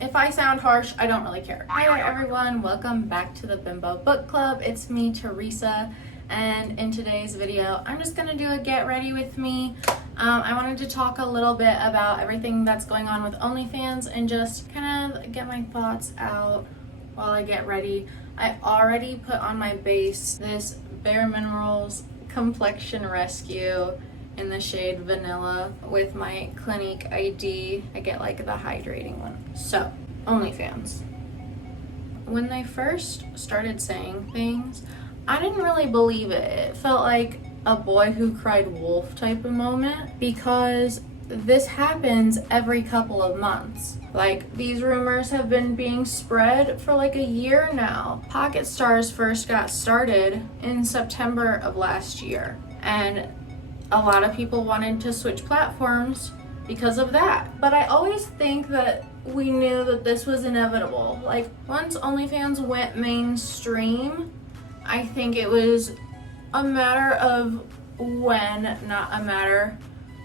If I sound harsh, I don't really care. Hi there everyone, welcome back to the Bimbo Book Club. It's me, Teresa, and in today's video, I'm just gonna do a get ready with me. I wanted to talk a little bit about everything that's going on with OnlyFans and just kind of get my thoughts out while I get ready. I already put on my base this Bare Minerals Complexion Rescue in the shade Vanilla with my Clinique ID. I get like the hydrating one. So, OnlyFans. When they first started saying things, I didn't really believe it. It felt like a boy who cried wolf type of moment because this happens every couple of months. Like, these rumors have been being spread for like a year now. Pocket Stars first got started in September of last year, and a lot of people wanted to switch platforms because of that. But I always think that we knew that this was inevitable. Like, once OnlyFans went mainstream, I think it was a matter of when, not a matter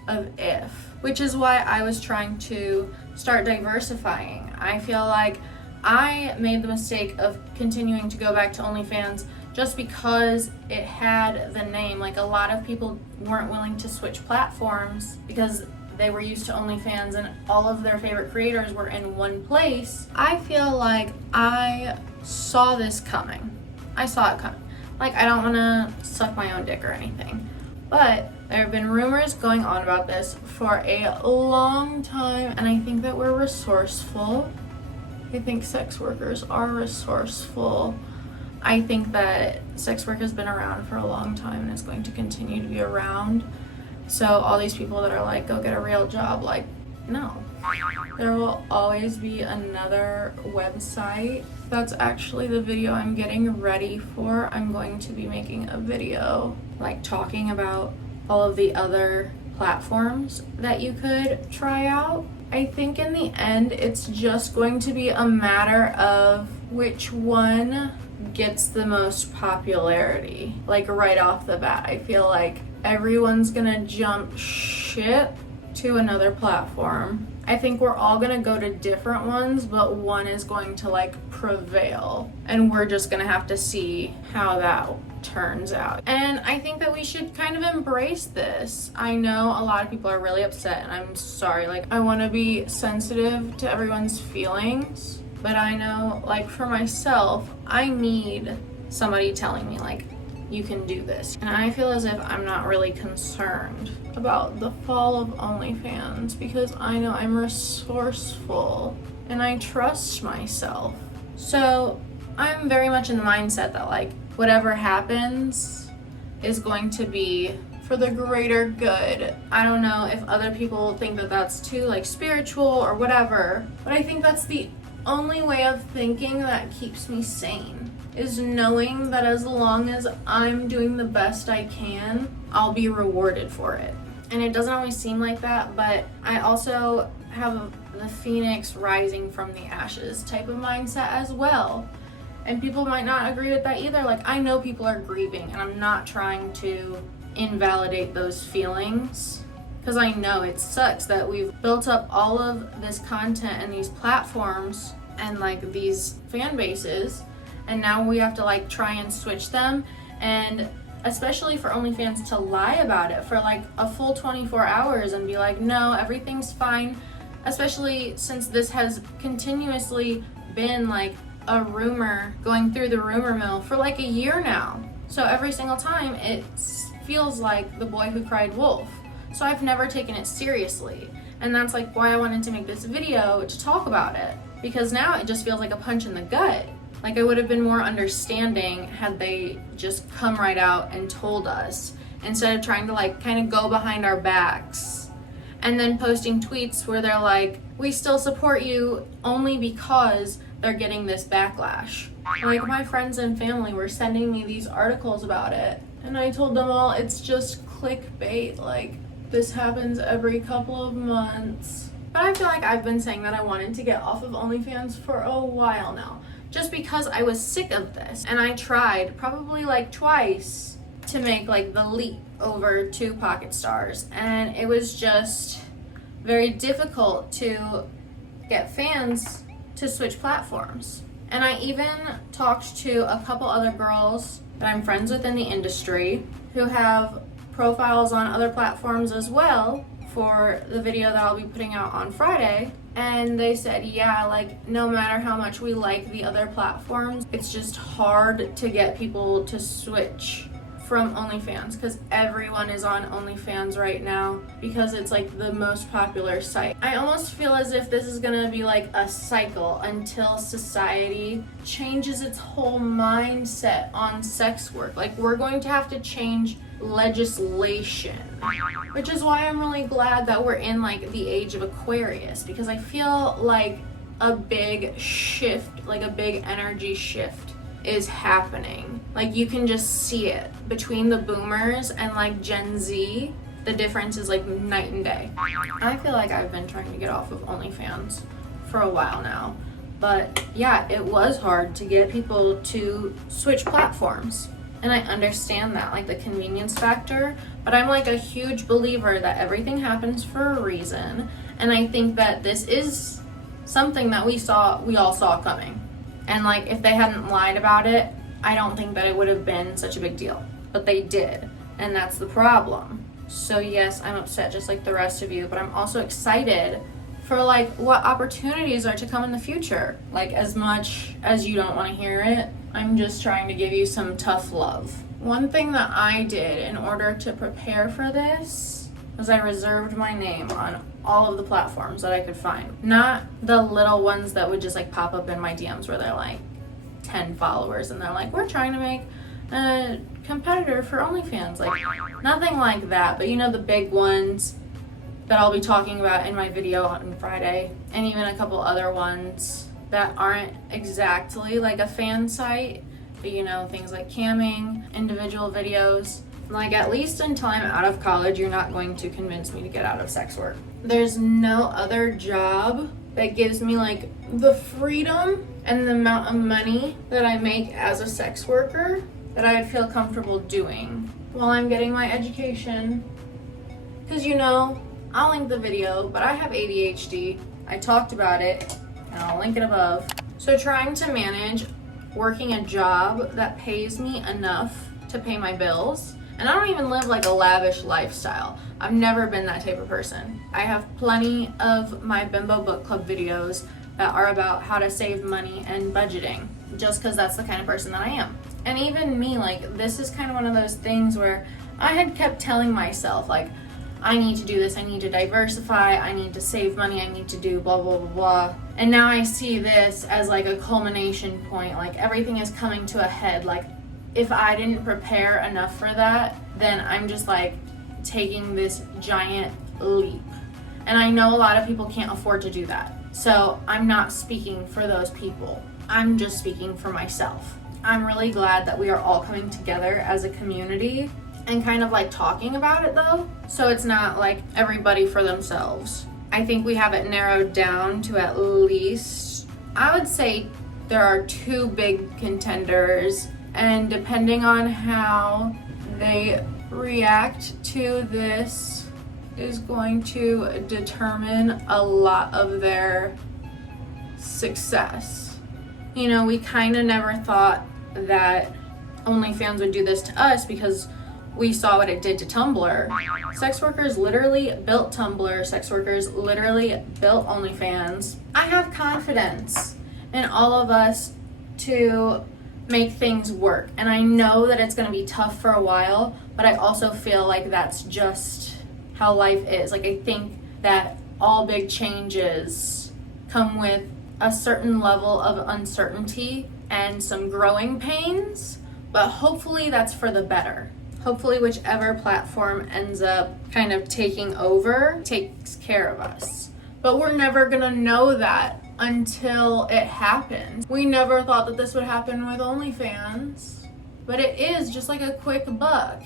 of if. Which is why I was trying to start diversifying. I feel like I made the mistake of continuing to go back to OnlyFans just because it had the name. Like, a lot of people weren't willing to switch platforms because they were used to OnlyFans and all of their favorite creators were in one place. I feel like I saw this coming. I saw it coming. Like, I don't want to suck my own dick or anything, but there have been rumors going on about this for a long time, and I think that we're resourceful. I think sex workers are resourceful. I think that sex work has been around for a long time and is going to continue to be around. So all these people that are like, go get a real job, like, no. There will always be another website. That's actually the video I'm getting ready for. I'm going to be making a video like talking about all of the other platforms that you could try out. I think in the end, it's just going to be a matter of which one gets the most popularity. Like, right off the bat, I feel like everyone's gonna jump ship to another platform. I think we're all gonna go to different ones, but one is going to like prevail, and we're just gonna have to see how that turns out. And I think that we should kind of embrace this. I know a lot of people are really upset, and I'm sorry. Like, I want to be sensitive to everyone's feelings, but I know, like, for myself, I need somebody telling me, like, you can do this. And I feel as if I'm not really concerned about the fall of OnlyFans because I know I'm resourceful and I trust myself. So I'm very much in the mindset that, like, whatever happens is going to be for the greater good. I don't know if other people think that that's too, like, spiritual or whatever, but I think that's the only way of thinking that keeps me sane, is knowing that as long as I'm doing the best I can, I'll be rewarded for it. And it doesn't always seem like that, but I also have the phoenix rising from the ashes type of mindset as well. And people might not agree with that either. Like, I know people are grieving, and I'm not trying to invalidate those feelings, because I know it sucks that we've built up all of this content and these platforms and like these fan bases, and now we have to like try and switch them, and especially for OnlyFans to lie about it for like a full 24 hours and be like, no, everything's fine, especially since this has continuously been like a rumor going through the rumor mill for like a year now. So every single time it feels like the boy who cried wolf. So I've never taken it seriously. And that's like why I wanted to make this video to talk about it, because now it just feels like a punch in the gut. Like, I would have been more understanding had they just come right out and told us, instead of trying to like kind of go behind our backs and then posting tweets where they're like, we still support you, only because they're getting this backlash. Like, my friends and family were sending me these articles about it, and I told them all it's just clickbait. Like, this happens every couple of months. But I feel like I've been saying that I wanted to get off of OnlyFans for a while now, just because I was sick of this. And I tried probably like twice to make like the leap over to Pocket Stars, and it was just very difficult to get fans to switch platforms. And I even talked to a couple other girls that I'm friends with in the industry who have profiles on other platforms as well for the video that I'll be putting out on Friday. And they said, yeah, like no matter how much we like the other platforms, it's just hard to get people to switch from OnlyFans because everyone is on OnlyFans right now because it's like the most popular site. I almost feel as if this is gonna be like a cycle until society changes its whole mindset on sex work. Like we're going to have to change legislation, which is why I'm really glad that we're in like the age of Aquarius, because I feel like a big shift, like a big energy shift is happening. Like you can just see it between the boomers and like Gen Z. The difference is like night and day. I feel like I've been trying to get off of OnlyFans for a while now, but yeah, it was hard to get people to switch platforms. And I understand that, like the convenience factor, but I'm like a huge believer that everything happens for a reason. And I think that this is something that we all saw coming. And like if they hadn't lied about it, I don't think that it would have been such a big deal. But they did, and that's the problem. So yes, I'm upset just like the rest of you, but I'm also excited for like what opportunities are to come in the future. Like as much as you don't want to hear it, I'm just trying to give you some tough love. One thing that I did in order to prepare for this was I reserved my name on all of the platforms that I could find. Not the little ones that would just like pop up in my DMs where they're like 10 followers and they're like, we're trying to make a competitor for OnlyFans. Like nothing like that, but you know, the big ones that I'll be talking about in my video on Friday, and even a couple other ones that aren't exactly like a fan site, but you know, things like camming, individual videos. Like at least until I'm out of college, you're not going to convince me to get out of sex work. There's no other job that gives me like the freedom and the amount of money that I make as a sex worker that I'd feel comfortable doing while I'm getting my education. Because you know, I'll link the video, but I have ADHD. I talked about it, and I'll link it above. So trying to manage working a job that pays me enough to pay my bills, and I don't even live like a lavish lifestyle. I've never been that type of person. I have plenty of my Bimbo book club videos that are about how to save money and budgeting, just because that's the kind of person that I am. And even me, like this is kind of one of those things where I had kept telling myself like, I need to do this, I need to diversify, I need to save money, I need to do blah, blah, blah, blah. And now I see this as like a culmination point, like everything is coming to a head. Like if I didn't prepare enough for that, then I'm just like taking this giant leap. And I know a lot of people can't afford to do that. So I'm not speaking for those people. I'm just speaking for myself. I'm really glad that we are all coming together as a community and kind of like talking about it though. So it's not like everybody for themselves. I think we have it narrowed down to at least, I would say there are 2 big contenders, and depending on how they react to this is going to determine a lot of their success. You know, we kind of never thought that OnlyFans would do this to us because we saw what it did to Tumblr. Sex workers literally built Tumblr. Sex workers literally built OnlyFans. I have confidence in all of us to make things work. And I know that it's going to be tough for a while, but I also feel like that's just how life is. Like I think that all big changes come with a certain level of uncertainty and some growing pains, but hopefully that's for the better. Hopefully whichever platform ends up kind of taking over takes care of us. But we're never gonna know that until it happens. We never thought that this would happen with OnlyFans, but it is just like a quick buck.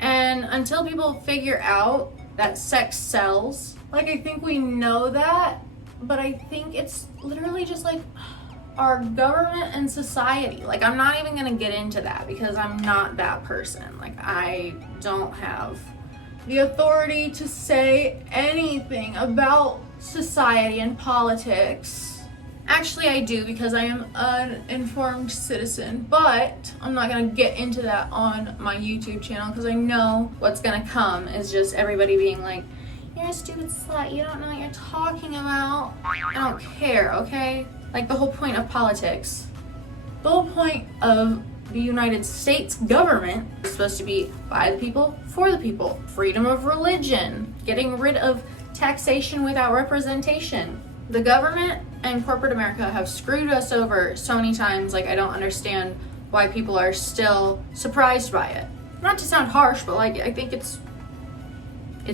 And until people figure out that sex sells, like I think we know that, but I think it's literally just like our government and society. Like I'm not even gonna get into that because I'm not that person. Like I don't have the authority to say anything about society and politics. Actually, I do, because I am an informed citizen, but I'm not gonna get into that on my YouTube channel because I know what's gonna come is just everybody being like, you're a stupid slut, you don't know what you're talking about. I don't care, okay? Like, the whole point of politics, the whole point of the United States government is supposed to be by the people, for the people. Freedom of religion, getting rid of taxation without representation. The government and corporate America have screwed us over so many times, like, I don't understand why people are still surprised by it. Not to sound harsh, but like, I think it's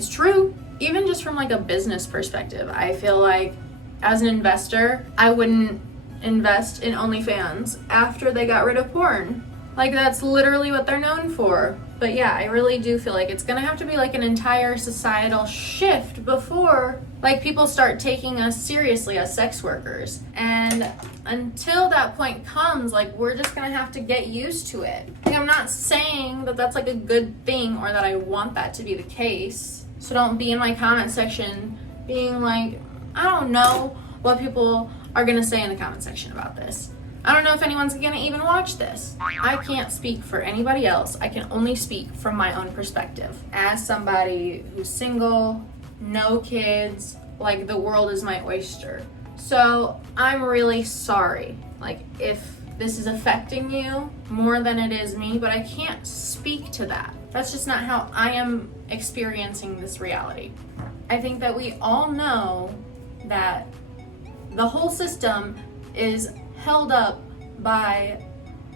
true. Even just from like a business perspective, I feel like as an investor, I wouldn't invest in OnlyFans after they got rid of porn. Like, that's literally what they're known for. But yeah, I really do feel like it's gonna have to be like an entire societal shift before like people start taking us seriously as sex workers. And until that point comes, like, we're just gonna have to get used to it. Like, I'm not saying that that's like a good thing or that I want that to be the case. So don't be in my comment section being like, I don't know what people are gonna say in the comment section about this. I don't know if anyone's gonna even watch this. I can't speak for anybody else. I can only speak from my own perspective. As somebody who's single, no kids, like, the world is my oyster. So I'm really sorry, like, if this is affecting you more than it is me, but I can't speak to that. That's just not how I am experiencing this reality. I think that we all know that the whole system is held up by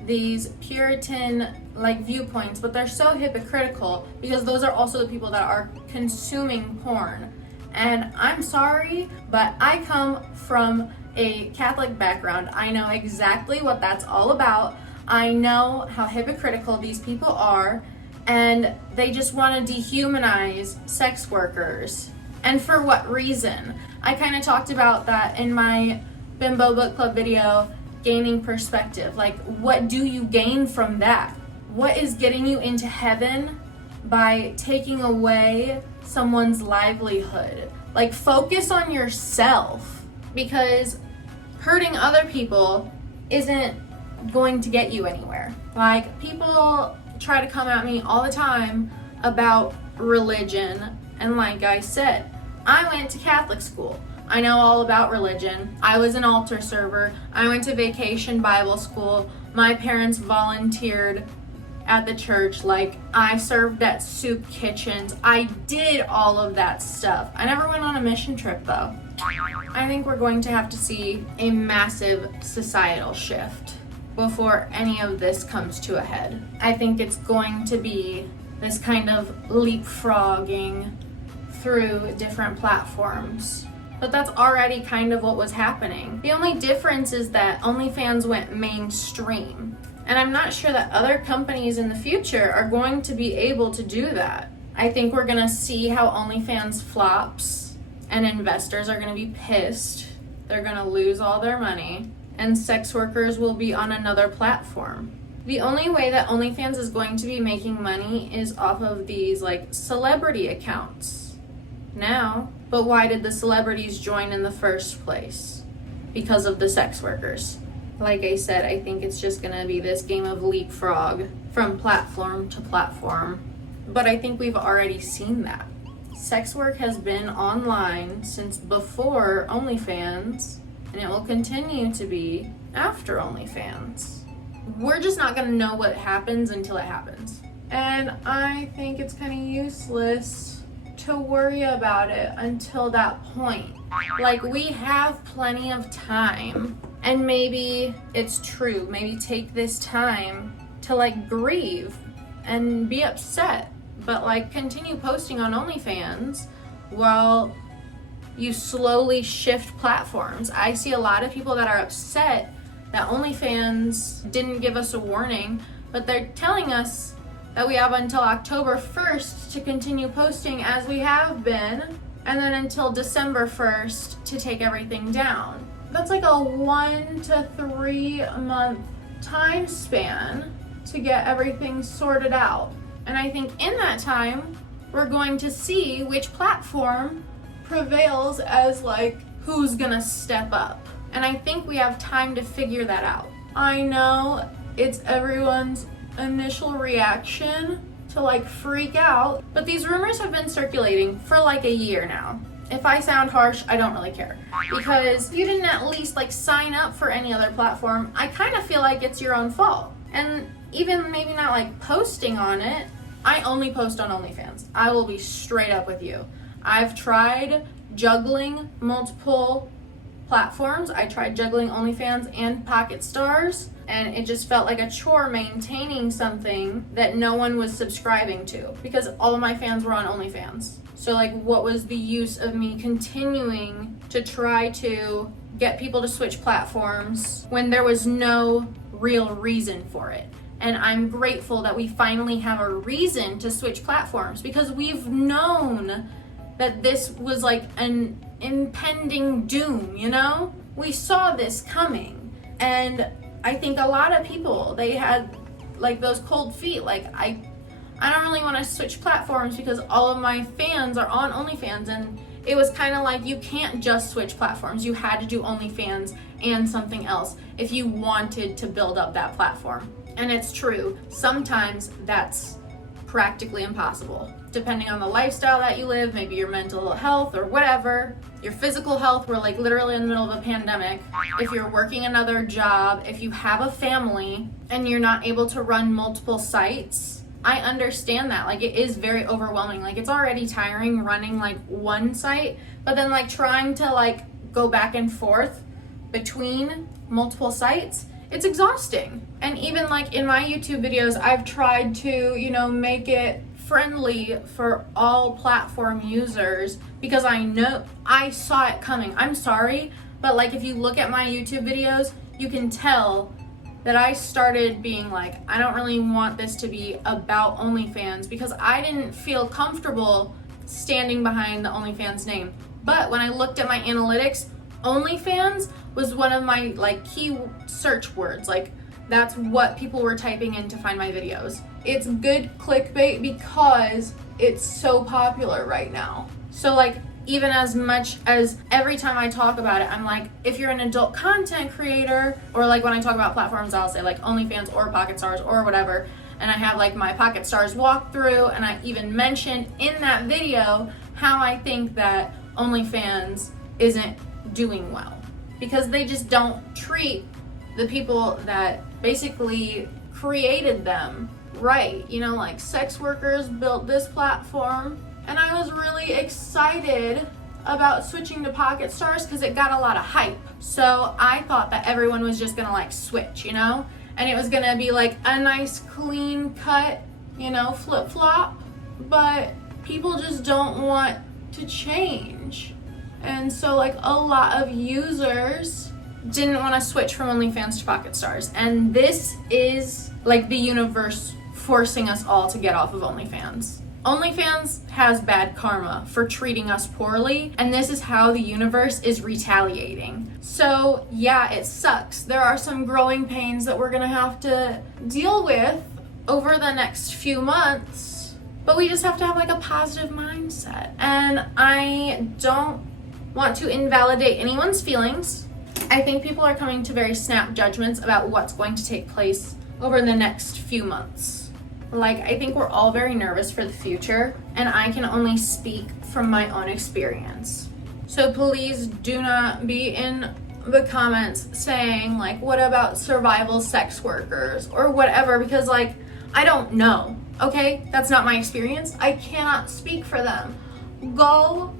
these Puritan like viewpoints, but they're so hypocritical because those are also the people that are consuming porn. And I'm sorry, but I come from a Catholic background. I know exactly what that's all about. I know how hypocritical these people are, and they just want to dehumanize sex workers. And for what reason? I kind of talked about that in my Bimbo book club video, gaining perspective. Like, what do you gain from that? What is getting you into heaven by taking away someone's livelihood? Like, focus on yourself, because hurting other people isn't going to get you anywhere. Like, people try to come at me all the time about religion, and like I said, I went to Catholic school. I know all about religion. I was an altar server. I went to vacation Bible school. My parents volunteered at the church. Like, I served at soup kitchens. I did all of that stuff. I never went on a mission trip though. I think we're going to have to see a massive societal shift before any of this comes to a head. I think it's going to be this kind of leapfrogging through different platforms. But that's already kind of what was happening. The only difference is that OnlyFans went mainstream. And I'm not sure that other companies in the future are going to be able to do that. I think we're gonna see how OnlyFans flops, and investors are gonna be pissed. They're gonna lose all their money, and sex workers will be on another platform. The only way that OnlyFans is going to be making money is off of these like celebrity accounts now. But why did the celebrities join in the first place? Because of the sex workers. Like I said, I think it's just gonna be this game of leapfrog from platform to platform. But I think we've already seen that. Sex work has been online since before OnlyFans, and it will continue to be after OnlyFans. We're just not gonna know what happens until it happens. And I think it's kind of useless to worry about it until that point. Like, we have plenty of time, and maybe it's true, maybe take this time to like grieve and be upset, but like continue posting on OnlyFans while you slowly shift platforms. I see a lot of people that are upset that OnlyFans didn't give us a warning, but they're telling us that we have until October 1st to continue posting as we have been, and then until December 1st to take everything down. That's like a 1 to 3 month time span to get everything sorted out. And I think in that time, we're going to see which platform prevails as like who's gonna step up. And I think we have time to figure that out. I know it's everyone's initial reaction to like freak out, but these rumors have been circulating for like a year now. If I sound harsh, I don't really care, because if you didn't at least like sign up for any other platform, I kind of feel like it's your own fault. And even maybe not like posting on it, I only post on OnlyFans. I will be straight up with you. I've tried juggling multiple platforms. I tried juggling OnlyFans and Pocket Stars, and it just felt like a chore maintaining something that no one was subscribing to, because all of my fans were on OnlyFans. So like, what was the use of me continuing to try to get people to switch platforms when there was no real reason for it? And I'm grateful that we finally have a reason to switch platforms, because we've known that this was like an impending doom, you know? We saw this coming. And I think a lot of people, they had like those cold feet, like I don't really want to switch platforms because all of my fans are on OnlyFans, and it was kind of like you can't just switch platforms. You had to do OnlyFans and something else if you wanted to build up that platform. And it's true, sometimes that's practically impossible. Depending on the lifestyle that you live, maybe your mental health or whatever, your physical health, we're like literally in the middle of a pandemic. If you're working another job, if you have a family and you're not able to run multiple sites, I understand that. Like, it is very overwhelming. Like, it's already tiring running like one site, but then like trying to like go back and forth between multiple sites, it's exhausting. And even like in my YouTube videos, I've tried to, you know, make it friendly for all platform users, because I know I saw it coming. I'm sorry, but like if you look at my YouTube videos, you can tell that I started being like, I don't really want this to be about OnlyFans, because I didn't feel comfortable standing behind the OnlyFans name. But when I looked at my analytics, OnlyFans was one of my like key search words. Like, that's what people were typing in to find my videos. It's good clickbait because it's so popular right now. So like, even as much as every time I talk about it, I'm like, if you're an adult content creator, or like when I talk about platforms, I'll say like OnlyFans or Pocket Stars or whatever, and I have like my Pocket Stars walkthrough, and I even mentioned in that video how I think that OnlyFans isn't doing well, because they just don't treat the people that basically created them right. You know, like sex workers built this platform, and I was really excited about switching to Pocket Stars because it got a lot of hype. So I thought that everyone was just gonna like switch, you know? And it was gonna be like a nice clean cut, you know, flip-flop. But people just don't want to change. And so like a lot of users didn't want to switch from OnlyFans to Pocket Stars. And this is like the universe forcing us all to get off of OnlyFans. OnlyFans has bad karma for treating us poorly, and this is how the universe is retaliating. So yeah, it sucks. There are some growing pains that we're gonna have to deal with over the next few months, but we just have to have like a positive mindset. And I don't want to invalidate anyone's feelings. I think people are coming to very snap judgments about what's going to take place over the next few months. Like, I think we're all very nervous for the future, and I can only speak from my own experience. So please do not be in the comments saying like, what about survival sex workers or whatever, because like, I don't know, okay? That's not my experience. I cannot speak for them. Go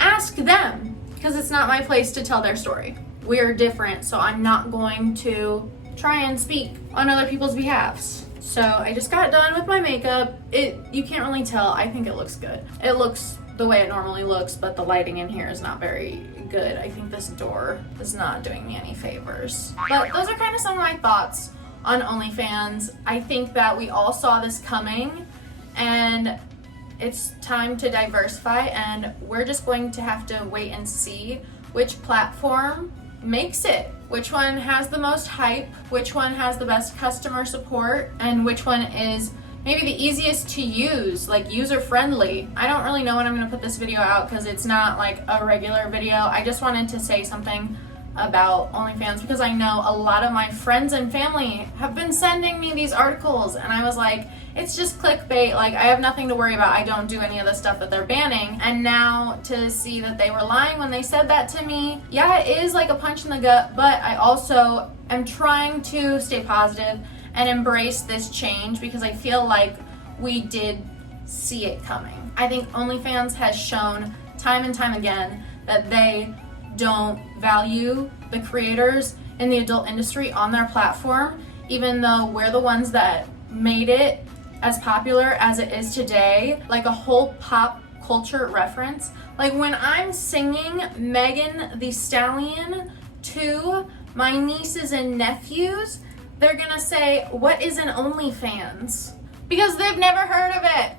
ask them, because it's not my place to tell their story. We're different, so I'm not going to try and speak on other people's behalves. So I just got done with my makeup. You can't really tell. I think it looks good. It looks the way it normally looks, but the lighting in here is not very good. I think this door is not doing me any favors. But those are kind of some of my thoughts on OnlyFans. I think that we all saw this coming, and it's time to diversify, and we're just going to have to wait and see which platform makes it. Which one has the most hype, which one has the best customer support, and which one is maybe the easiest to use, like user-friendly. I don't really know when I'm gonna put this video out because it's not like a regular video. I just wanted to say something about OnlyFans because I know a lot of my friends and family have been sending me these articles, and I was like, it's just clickbait, like I have nothing to worry about, I don't do any of the stuff that they're banning. And now to see that they were lying when they said that to me, yeah, it is like a punch in the gut, but I also am trying to stay positive and embrace this change because I feel like we did see it coming. I think OnlyFans has shown time and time again that they don't value the creators in the adult industry on their platform, even though we're the ones that made it as popular as it is today, like a whole pop culture reference. Like when I'm singing Megan Thee Stallion to my nieces and nephews, they're gonna say, what is an OnlyFans? Because they've never heard of it.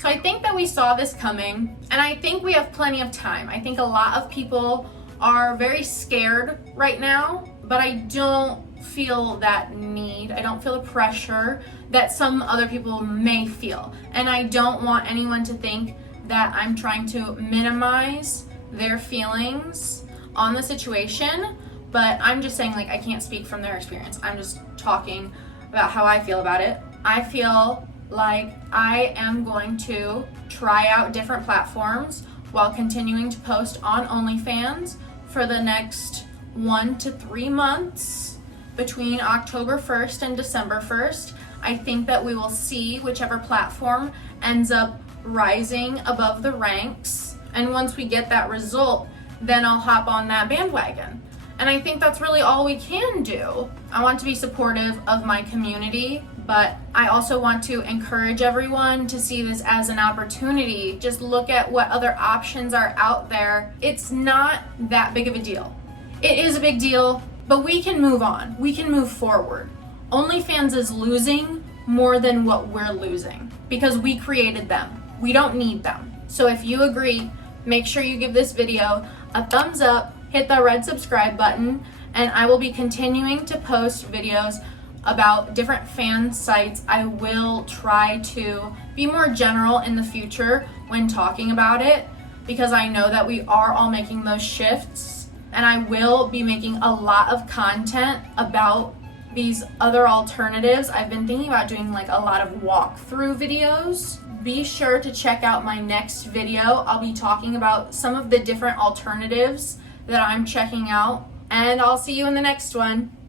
So I think that we saw this coming, and I think we have plenty of time. I think a lot of people are very scared right now, but I don't feel that need. I don't feel the pressure that some other people may feel. And I don't want anyone to think that I'm trying to minimize their feelings on the situation, but I'm just saying, like, I can't speak from their experience. I'm just talking about how I feel about it. I feel like I am going to try out different platforms while continuing to post on OnlyFans for the next 1 to 3 months between October 1st and December 1st. I think that we will see whichever platform ends up rising above the ranks, and once we get that result, then I'll hop on that bandwagon. And I think that's really all we can do. I want to be supportive of my community, but I also want to encourage everyone to see this as an opportunity. Just look at what other options are out there. It's not that big of a deal. It is a big deal, but we can move on. We can move forward. OnlyFans is losing more than what we're losing because we created them. We don't need them. So if you agree, make sure you give this video a thumbs up, hit the red subscribe button, and I will be continuing to post videos about different fan sites. I will try to be more general in the future when talking about it because I know that we are all making those shifts, and I will be making a lot of content about these other alternatives. I've been thinking about doing like a lot of walkthrough videos. Be sure to check out my next video. I'll be talking about some of the different alternatives that I'm checking out, and I'll see you in the next one.